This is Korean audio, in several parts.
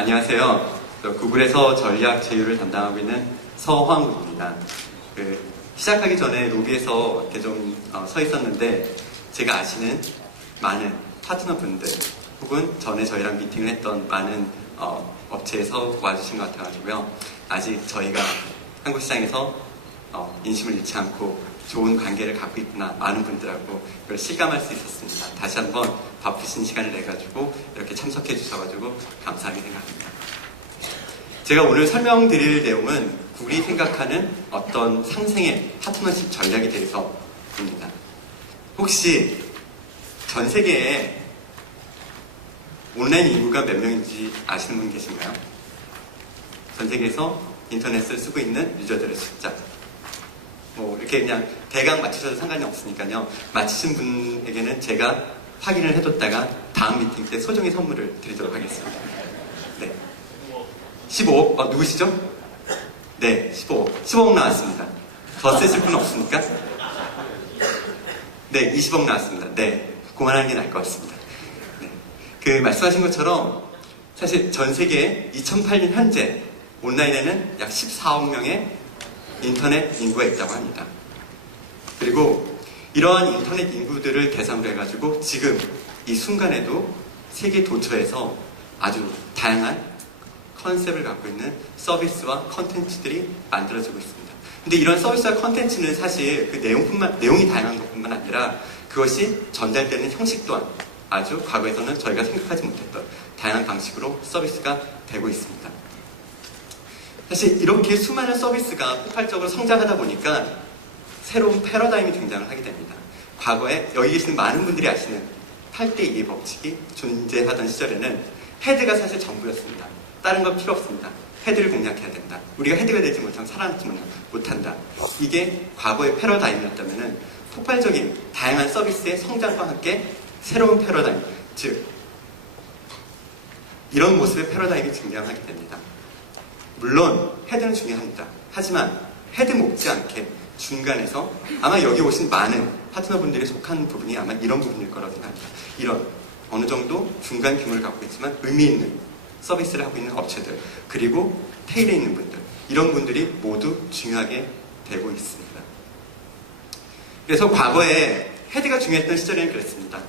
안녕하세요. 구글에서 전략 제휴를 담당하고 있는 서황국입니다. 시작하기 전에 로비에서 이렇게 좀 서 있었는데 제가 아시는 많은 파트너분들 혹은 전에 저희랑 미팅을 했던 많은 업체에서 와주신 것 같아가지고요. 아직 저희가 한국 시장에서 인심을 잃지 않고 좋은 관계를 갖고 있구나, 많은 분들하고 그걸 실감할 수 있었습니다. 다시 한번 바쁘신 시간을 내가지고 이렇게 참석해 주셔가지고 감사하게 생각합니다. 제가 오늘 설명드릴 내용은 구글이 생각하는 어떤 상생의 파트너십 전략에 대해서입니다. 혹시 전 세계에 온라인 인구가 몇 명인지 아시는 분 계신가요? 전 세계에서 인터넷을 쓰고 있는 유저들의 숫자. 이렇게 그냥 대강 맞추셔도 상관이 없으니까요. 맞히신 분에게는 제가 확인을 해뒀다가 다음 미팅 때 소정의 선물을 드리도록 하겠습니다. 네. 15억? 누구시죠? 네, 15억. 15억 나왔습니다. 더 쓰실 분 없습니까? 네, 20억 나왔습니다. 네, 그만하는 게 나을 것 같습니다. 네. 말씀하신 것처럼 사실 전 세계 2008년 현재 온라인에는 약 14억 명의 인터넷 인구가 있다고 합니다. 그리고 이러한 인터넷 인구들을 대상으로 해가지고 지금 이 순간에도 세계 도처에서 아주 다양한 컨셉을 갖고 있는 서비스와 컨텐츠들이 만들어지고 있습니다. 근데 이런 서비스와 컨텐츠는 사실 그 내용이 다양한 것뿐만 아니라 그것이 전달되는 형식 또한 아주 과거에서는 저희가 생각하지 못했던 다양한 방식으로 서비스가 되고 있습니다. 사실 이렇게 수많은 서비스가 폭발적으로 성장하다 보니까 새로운 패러다임이 등장을 하게 됩니다. 과거에 여기 계시는 많은 분들이 아시는 8대2의 법칙이 존재하던 시절에는 헤드가 사실 전부였습니다. 다른 건 필요 없습니다. 헤드를 공략해야 된다. 우리가 헤드가 되지 못하면 살아남지 못한다. 이게 과거의 패러다임이었다면 폭발적인 다양한 서비스의 성장과 함께 새로운 패러다임, 즉 이런 모습의 패러다임이 등장하게 됩니다. 물론 헤드는 중요합니다. 하지만 헤드 못지않게 중간에서 아마 여기 오신 많은 파트너분들이 속한 부분이 아마 이런 부분일 거라고 생각합니다. 이런 어느 정도 중간 규모를 갖고 있지만 의미 있는 서비스를 하고 있는 업체들, 그리고 테일에 있는 분들, 이런 분들이 모두 중요하게 되고 있습니다. 그래서 과거에 헤드가 중요했던 시절에는 그랬습니다.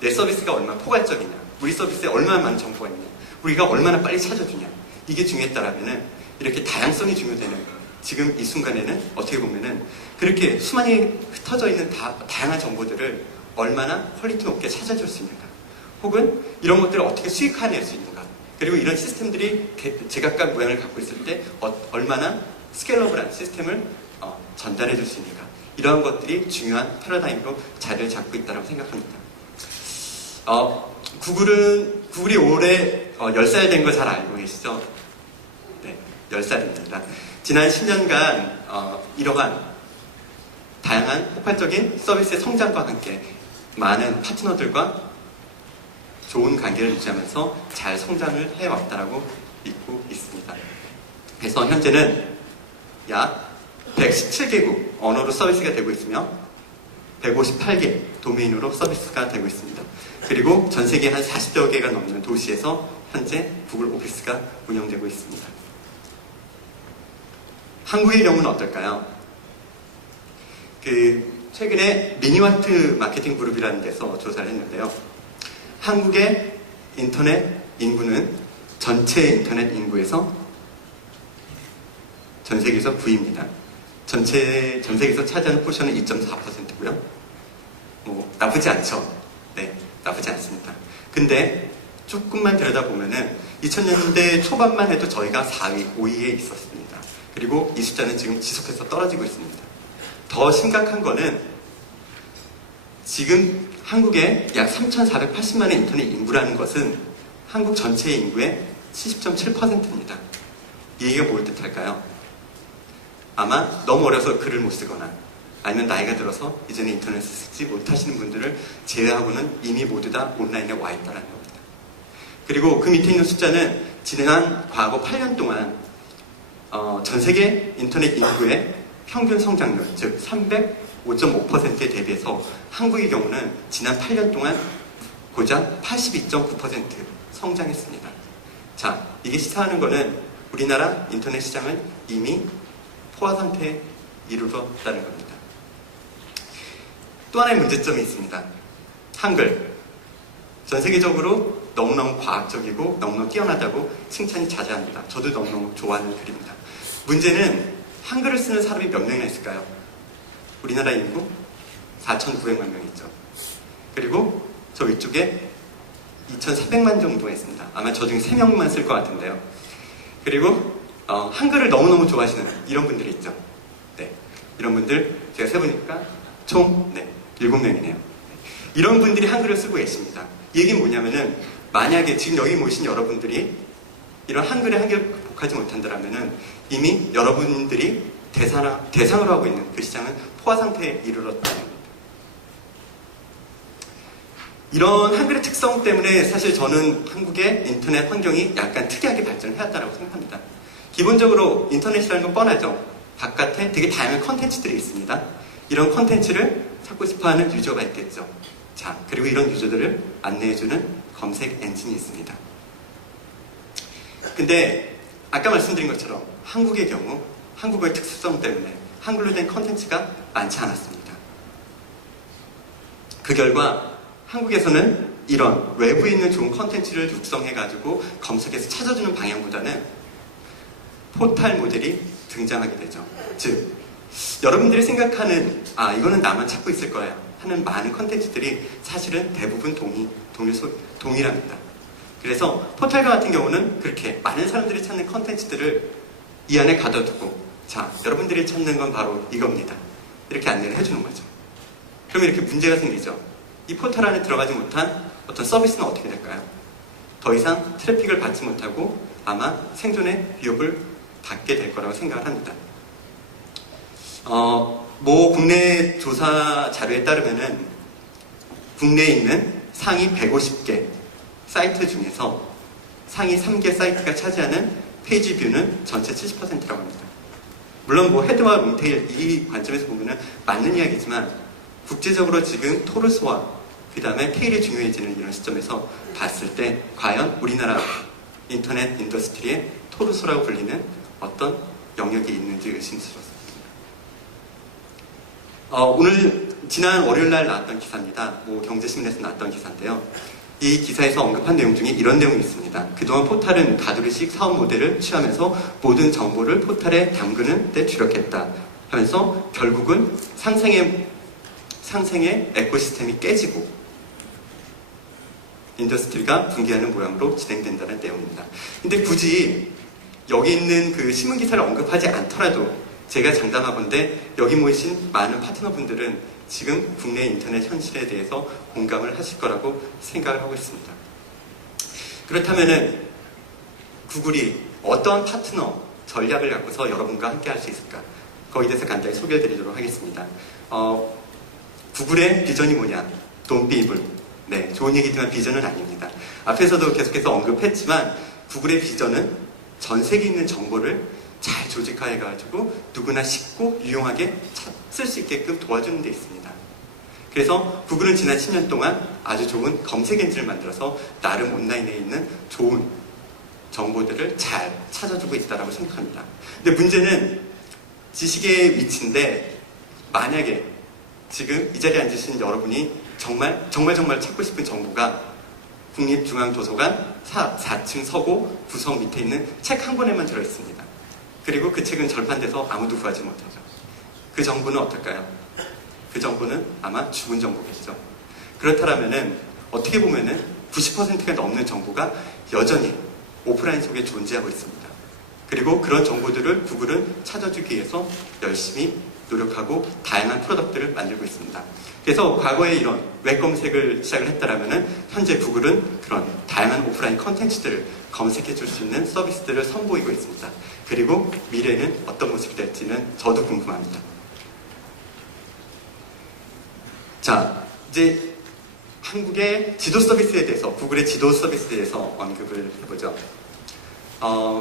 내 서비스가 얼마나 포괄적이냐, 우리 서비스에 얼마나 많은 정보가 있냐, 우리가 얼마나 빨리 찾아주냐, 이게 중요했다라면은 이렇게 다양성이 중요되는 지금 이 순간에는 어떻게 보면은 그렇게 수많이 흩어져 있는 다양한 정보들을 얼마나 퀄리티 높게 찾아줄 수 있는가, 혹은 이런 것들을 어떻게 수익화낼 수 있는가, 그리고 이런 시스템들이 제각각 모양을 갖고 있을 때 얼마나 스케일러블한 시스템을 전달해 줄 수 있는가, 이러한 것들이 중요한 패러다임으로 자리를 잡고 있다고 생각합니다. 구글이 올해 10살 된 거 잘 알고 계시죠? 네, 10살입니다. 지난 10년간 이러한 다양한 폭발적인 서비스의 성장과 함께 많은 파트너들과 좋은 관계를 유지하면서 잘 성장을 해왔다라고 믿고 있습니다. 그래서 현재는 약 117개국 언어로 서비스가 되고 있으며 158개 도메인으로 서비스가 되고 있습니다. 그리고 전 세계 한 40여 개가 넘는 도시에서 현재 구글 오피스가 운영되고 있습니다. 한국의 경우는 어떨까요? 최근에 미니와트 마케팅 그룹이라는 데서 조사를 했는데요. 한국의 인터넷 인구는 전체 인터넷 인구에서 전 세계에서 9위입니다. 전 세계에서 차지하는 포션은 2.4%고요. 나쁘지 않죠? 네, 나쁘지 않습니다. 근데 조금만 들여다보면은 2000년대 초반만 해도 저희가 4위, 5위에 있었습니다. 그리고 이 숫자는 지금 지속해서 떨어지고 있습니다. 더 심각한 거는 지금 한국에 약 3,480만의 인터넷 인구라는 것은 한국 전체 인구의 70.7%입니다. 이 얘기가 뭘 뜻할까요? 아마 너무 어려서 글을 못 쓰거나 아니면 나이가 들어서 이제는 인터넷을 쓰지 못하시는 분들을 제외하고는 이미 모두 다 온라인에 와 있다는 겁니다. 그리고 그 밑에 있는 숫자는 지난 과거 8년 동안 전 세계 인터넷 인구의 평균 성장률, 즉 305.5%에 대비해서 한국의 경우는 지난 8년 동안 고작 82.9% 성장했습니다. 자, 이게 시사하는 거는 우리나라 인터넷 시장은 이미 포화 상태에 이르렀다는 겁니다. 또 하나의 문제점이 있습니다. 한글. 전 세계적으로 너무너무 과학적이고 너무너무 뛰어나다고 칭찬이 자자합니다. 저도 너무너무 좋아하는 글입니다. 문제는 한글을 쓰는 사람이 몇 명이나 있을까요? 우리나라 인구 4,900만 명 있죠. 그리고 저 위쪽에 2,400만 정도가 있습니다. 아마 저 중에 3명만 쓸 것 같은데요. 그리고 한글을 너무너무 좋아하시는 이런 분들이 있죠. 네, 이런 분들 제가 세보니까 총 7명이네요. 이런 분들이 한글을 쓰고 계십니다. 이 얘기는 뭐냐면은 만약에 지금 여기 모이신 여러분들이 이런 한글의 한계를 극복하지 못한다면은 이미 여러분들이 대상으로 하고 있는 그 시장은 포화 상태에 이르렀다는 겁니다. 이런 한글의 특성 때문에 사실 저는 한국의 인터넷 환경이 약간 특이하게 발전해왔다고 생각합니다. 기본적으로 인터넷이라는 건 뻔하죠. 바깥에 되게 다양한 컨텐츠들이 있습니다. 이런 컨텐츠를 찾고 싶어하는 유저가 있겠죠. 자, 그리고 이런 유저들을 안내해주는 검색 엔진이 있습니다. 근데 아까 말씀드린 것처럼 한국의 경우 한국어의 특수성 때문에 한글로 된 컨텐츠가 많지 않았습니다. 그 결과 한국에서는 이런 외부에 있는 좋은 컨텐츠를 육성해가지고 검색해서 찾아주는 방향보다는 포탈 모델이 등장하게 되죠. 즉, 여러분들이 생각하는 이거는 나만 찾고 있을 거야 하는 많은 컨텐츠들이 사실은 대부분 동일합니다. 그래서 포탈과 같은 경우는 그렇게 많은 사람들이 찾는 컨텐츠들을 이 안에 가둬두고 자, 여러분들이 찾는 건 바로 이겁니다. 이렇게 안내를 해주는 거죠. 그럼 이렇게 문제가 생기죠. 이 포털 안에 들어가지 못한 어떤 서비스는 어떻게 될까요? 더 이상 트래픽을 받지 못하고 아마 생존의 위협을 받게 될 거라고 생각을 합니다. 국내 조사 자료에 따르면은 국내에 있는 상위 150개 사이트 중에서 상위 3개 사이트가 차지하는 페이지 뷰는 전체 70%라고 합니다. 물론 헤드와 롱테일 이 관점에서 보면은 맞는 이야기지만 국제적으로 지금 토르소와 그 다음에 테일이 중요해지는 이런 시점에서 봤을 때 과연 우리나라 인터넷 인더스트리의 토르소라고 불리는 어떤 영역이 있는지 의심스럽습니다. 오늘 지난 월요일날 나왔던 기사입니다. 경제신문에서 나왔던 기사인데요. 이 기사에서 언급한 내용 중에 이런 내용이 있습니다. 그동안 포탈은 가두리식 사업 모델을 취하면서 모든 정보를 포탈에 담그는 데 주력했다 하면서 결국은 상생의 에코시스템이 깨지고 인더스트리가 붕괴하는 모양으로 진행된다는 내용입니다. 근데 굳이 여기 있는 그 신문 기사를 언급하지 않더라도 제가 장담하건대 여기 모이신 많은 파트너분들은 지금 국내 인터넷 현실에 대해서 공감을 하실 거라고 생각을 하고 있습니다. 그렇다면은 구글이 어떠한 파트너 전략을 갖고서 여러분과 함께 할 수 있을까? 거기에 대해서 간단히 소개해 드리도록 하겠습니다. 구글의 비전이 뭐냐? Don't be evil. 네, 좋은 얘기지만 비전은 아닙니다. 앞에서도 계속해서 언급했지만 구글의 비전은 전 세계에 있는 정보를 잘 조직화해가지고 누구나 쉽고 유용하게 쓸 수 있게끔 도와주는 데 있습니다. 그래서 구글은 지난 10년 동안 아주 좋은 검색 엔진을 만들어서 나름 온라인에 있는 좋은 정보들을 잘 찾아주고 있다고 생각합니다. 근데 문제는 지식의 위치인데 만약에 지금 이 자리에 앉으신 여러분이 정말 찾고 싶은 정보가 국립중앙도서관 4층 서고 구석 밑에 있는 책 한 권에만 들어있습니다. 그리고 그 책은 절판돼서 아무도 구하지 못하죠. 그 정보는 어떨까요? 그 정보는 아마 죽은 정보겠죠. 그렇다면은 어떻게 보면은 90%가 넘는 정보가 여전히 오프라인 속에 존재하고 있습니다. 그리고 그런 정보들을 구글은 찾아주기 위해서 열심히 노력하고 다양한 프로덕트를 만들고 있습니다. 그래서 과거에 이런 웹 검색을 시작을 했다라면은 현재 구글은 그런 다양한 오프라인 컨텐츠들을 검색해 줄 수 있는 서비스들을 선보이고 있습니다. 그리고 미래는 어떤 모습이 될지는 저도 궁금합니다. 자, 이제 한국의 지도 서비스에 대해서, 구글의 지도 서비스에 대해서 언급을 해보죠.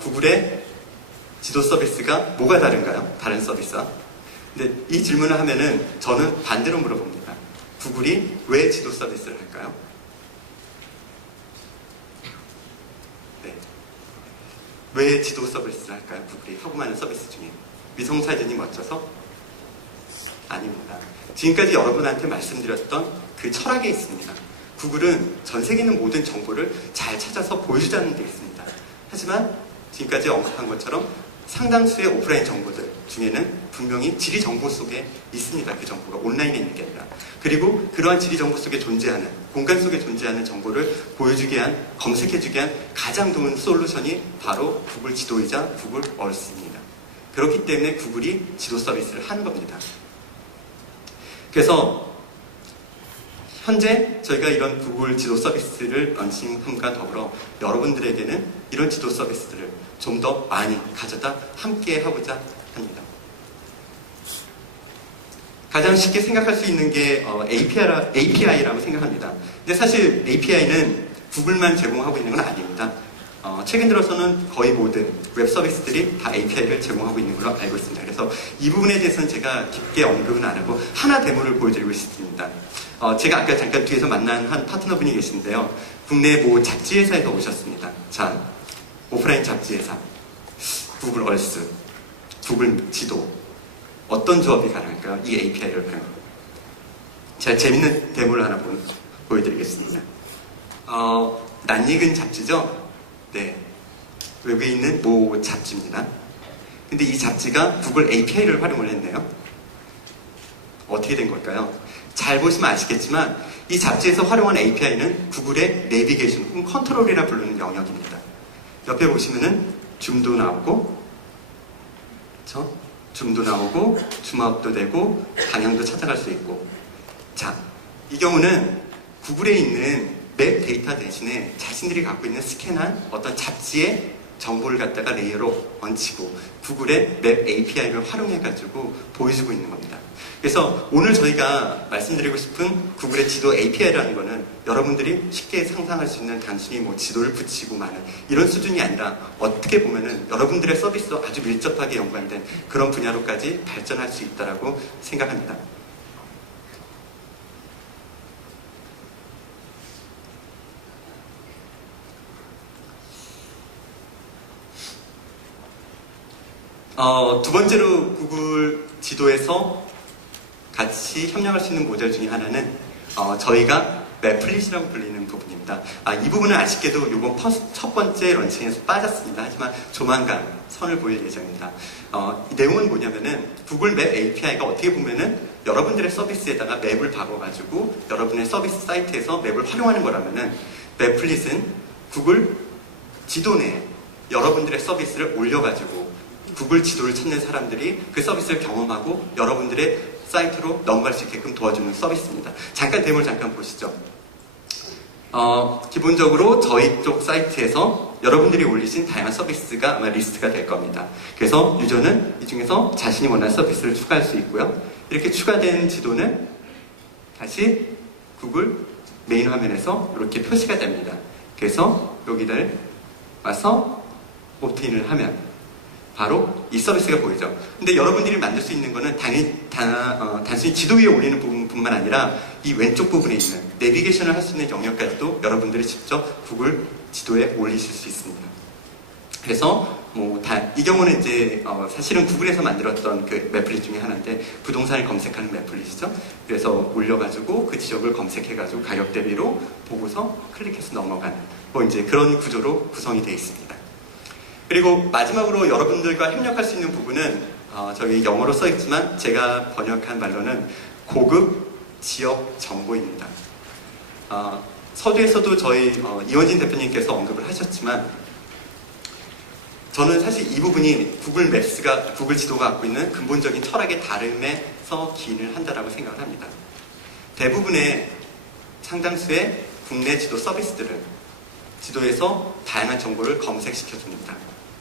구글의 지도 서비스가 뭐가 다른가요? 다른 서비스와? 근데 이 질문을 하면은 저는 반대로 물어봅니다. 구글이 왜 지도 서비스를 할까요? 네. 왜 지도 서비스를 할까요? 구글이 하고 많은 서비스 중에. 위성사진이 멋져서? 아닙니다. 지금까지 여러분한테 말씀드렸던 그 철학에 있습니다. 구글은 전 세계 있는 모든 정보를 잘 찾아서 보여주자는 데 있습니다. 하지만 지금까지 언급한 것처럼 상당수의 오프라인 정보들 중에는 분명히 지리 정보 속에 있습니다. 그 정보가 온라인에 있는 게 아니라. 그리고 그러한 지리 정보 속에 존재하는, 공간 속에 존재하는 정보를 보여주게 한, 검색해주게 한 가장 좋은 솔루션이 바로 구글 지도이자 구글 얼스입니다. 그렇기 때문에 구글이 지도 서비스를 하는 겁니다. 그래서 현재 저희가 이런 구글 지도 서비스를 런칭함과 더불어 여러분들에게는 이런 지도 서비스들을 좀 더 많이 가져다 함께 하고자 합니다. 가장 쉽게 생각할 수 있는 게 API라고 생각합니다. 근데 사실 API는 구글만 제공하고 있는 건 아닙니다. 최근 들어서는 거의 모든 웹 서비스들이 다 API를 제공하고 있는 걸로 알고 있습니다. 그래서 이 부분에 대해서는 제가 깊게 언급은 안 하고 하나 데모를 보여드리고 싶습니다. 제가 아까 잠깐 뒤에서 만난 한 파트너분이 계신데요. 국내 모 잡지회사에서 오셨습니다. 자, 오프라인 잡지회사, 구글 얼스, 구글 지도, 어떤 조합이 가능할까요? 이 API를 활용하고. 제가 재밌는 데모를 하나 보여드리겠습니다. 낯익은 잡지죠? 네. 외국에 있는 모 잡지입니다. 근데 이 잡지가 구글 API를 활용을 했네요. 어떻게 된 걸까요? 잘 보시면 아시겠지만 이 잡지에서 활용한 API는 구글의 내비게이션 혹은 컨트롤이라 부르는 영역입니다. 옆에 보시면은 줌도 나오고, 그렇죠? 줌도 나오고, 줌아웃도 되고, 방향도 찾아갈 수 있고. 자, 이 경우는 구글에 있는 맵 데이터 대신에 자신들이 갖고 있는 스캔한 어떤 잡지의 정보를 갖다가 레이어로 얹히고 구글의 맵 API를 활용해가지고 보여주고 있는 겁니다. 그래서 오늘 저희가 말씀드리고 싶은 구글의 지도 API라는 거는 여러분들이 쉽게 상상할 수 있는 단순히 뭐 지도를 붙이고 마는 이런 수준이 아니라 어떻게 보면은 여러분들의 서비스와 아주 밀접하게 연관된 그런 분야로까지 발전할 수 있다라고 생각합니다. 두 번째로 구글 지도에서 같이 협력할 수 있는 모델 중에 하나는 저희가 맵플릿이라고 불리는 부분입니다. 이 부분은 아쉽게도 이번 첫 번째 런칭에서 빠졌습니다. 하지만 조만간 선을 보일 예정입니다. 이 내용은 뭐냐면은 구글 맵 API가 어떻게 보면은 여러분들의 서비스에다가 맵을 박아가지고 여러분의 서비스 사이트에서 맵을 활용하는 거라면은 맵플릿은 구글 지도 내에 여러분들의 서비스를 올려가지고 구글 지도를 찾는 사람들이 그 서비스를 경험하고 여러분들의 사이트로 넘어갈 수 있게끔 도와주는 서비스입니다. 잠깐 데모를 잠깐 보시죠. 기본적으로 저희 쪽 사이트에서 여러분들이 올리신 다양한 서비스가 아마 리스트가 될 겁니다. 그래서 유저는 이 중에서 자신이 원하는 서비스를 추가할 수 있고요. 이렇게 추가된 지도는 다시 구글 메인 화면에서 이렇게 표시가 됩니다. 그래서 여기를 와서 옵트인을 하면 바로 이 서비스가 보이죠. 근데 여러분들이 만들 수 있는 거는 단순히 지도 위에 올리는 부분뿐만 아니라 이 왼쪽 부분에 있는 내비게이션을 할 수 있는 영역까지도 여러분들이 직접 구글 지도에 올리실 수 있습니다. 그래서 이 경우는 이제 사실은 구글에서 만들었던 그 맵플릿 중에 하나인데 부동산을 검색하는 맵플릿이죠. 그래서 올려가지고 그 지역을 검색해가지고 가격 대비로 보고서 클릭해서 넘어가는 이제 그런 구조로 구성이 되어 있습니다. 그리고 마지막으로 여러분들과 협력할 수 있는 부분은 저기 영어로 써있지만 제가 번역한 말로는 고급 지역 정보입니다. 서두에서도 저희 이원진 대표님께서 언급을 하셨지만 저는 사실 이 부분이 구글 지도가 갖고 있는 근본적인 철학의 다름에서 기인을 한다라고 생각을 합니다. 대부분의 상당수의 국내 지도 서비스들은 지도에서 다양한 정보를 검색시켜줍니다.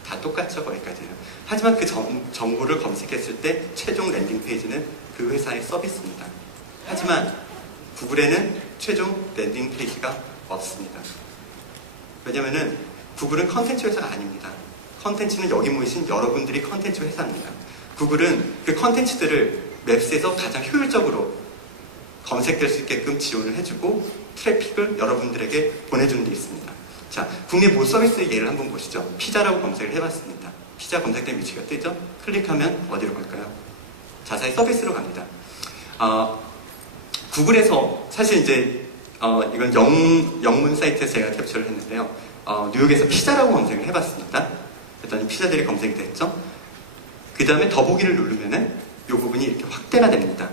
다 똑같죠, 거기까지는. 하지만 그 정보를 검색했을 때 최종 랜딩 페이지는 그 회사의 서비스입니다. 하지만 구글에는 최종 랜딩 페이지가 없습니다. 왜냐면은 구글은 컨텐츠 회사가 아닙니다. 컨텐츠는 여기 모이신 여러분들이 컨텐츠 회사입니다. 구글은 그 컨텐츠들을 맵스에서 가장 효율적으로 검색될 수 있게끔 지원을 해주고 트래픽을 여러분들에게 보내주는 데 있습니다. 자, 국내 모 서비스 예를 한번 보시죠. 피자라고 검색을 해봤습니다. 피자 검색된 위치가 뜨죠? 클릭하면 어디로 갈까요? 자사의 서비스로 갑니다. 구글에서 사실 이제 이건 영문 사이트에서 제가 캡처를 했는데요. 뉴욕에서 피자라고 검색을 해봤습니다. 그랬더니 피자들이 검색이 됐죠. 그 다음에 더보기를 누르면은 이 부분이 이렇게 확대가 됩니다.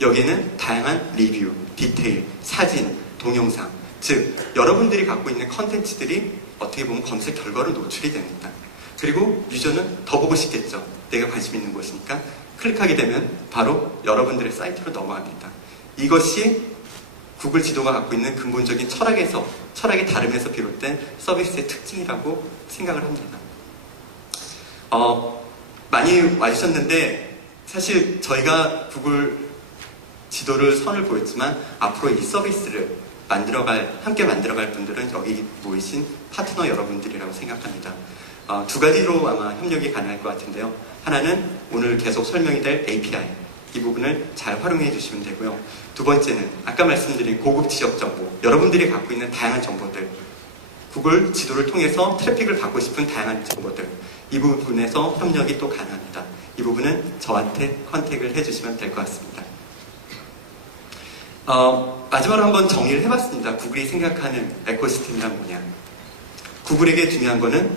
여기에는 다양한 리뷰, 디테일, 사진, 동영상, 즉 여러분들이 갖고 있는 컨텐츠들이 어떻게 보면 검색 결과로 노출이 됩니다. 그리고 유저는 더 보고 싶겠죠. 내가 관심 있는 곳이니까 클릭하게 되면 바로 여러분들의 사이트로 넘어갑니다. 이것이 구글 지도가 갖고 있는 근본적인 철학의 다름에서 비롯된 서비스의 특징이라고 생각을 합니다. 많이 와주셨는데 사실 저희가 구글 지도를 선을 보였지만 앞으로 이 서비스를 함께 만들어갈 분들은 여기 모이신 파트너 여러분들이라고 생각합니다. 두 가지로 아마 협력이 가능할 것 같은데요. 하나는 오늘 계속 설명이 될 API, 이 부분을 잘 활용해 주시면 되고요. 두 번째는 아까 말씀드린 고급 지역 정보, 여러분들이 갖고 있는 다양한 정보들, 구글 지도를 통해서 트래픽을 받고 싶은 다양한 정보들, 이 부분에서 협력이 또 가능합니다. 이 부분은 저한테 컨택을 해주시면 될 것 같습니다. 마지막으로 한번 정리를 해봤습니다. 구글이 생각하는 에코시스템이란 뭐냐. 구글에게 중요한 거는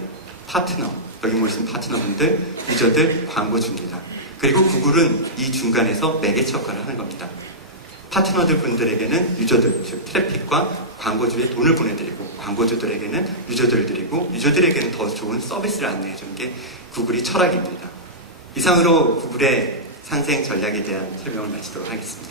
파트너, 여기 모이신 파트너분들, 유저들, 광고주입니다. 그리고 구글은 이 중간에서 매개체 역할을 하는 겁니다. 파트너들 분들에게는 유저들, 즉 트래픽과 광고주에 돈을 보내드리고, 광고주들에게는 유저들을 드리고, 유저들에게는 더 좋은 서비스를 안내해주는 게 구글의 철학입니다. 이상으로 구글의 상생 전략에 대한 설명을 마치도록 하겠습니다.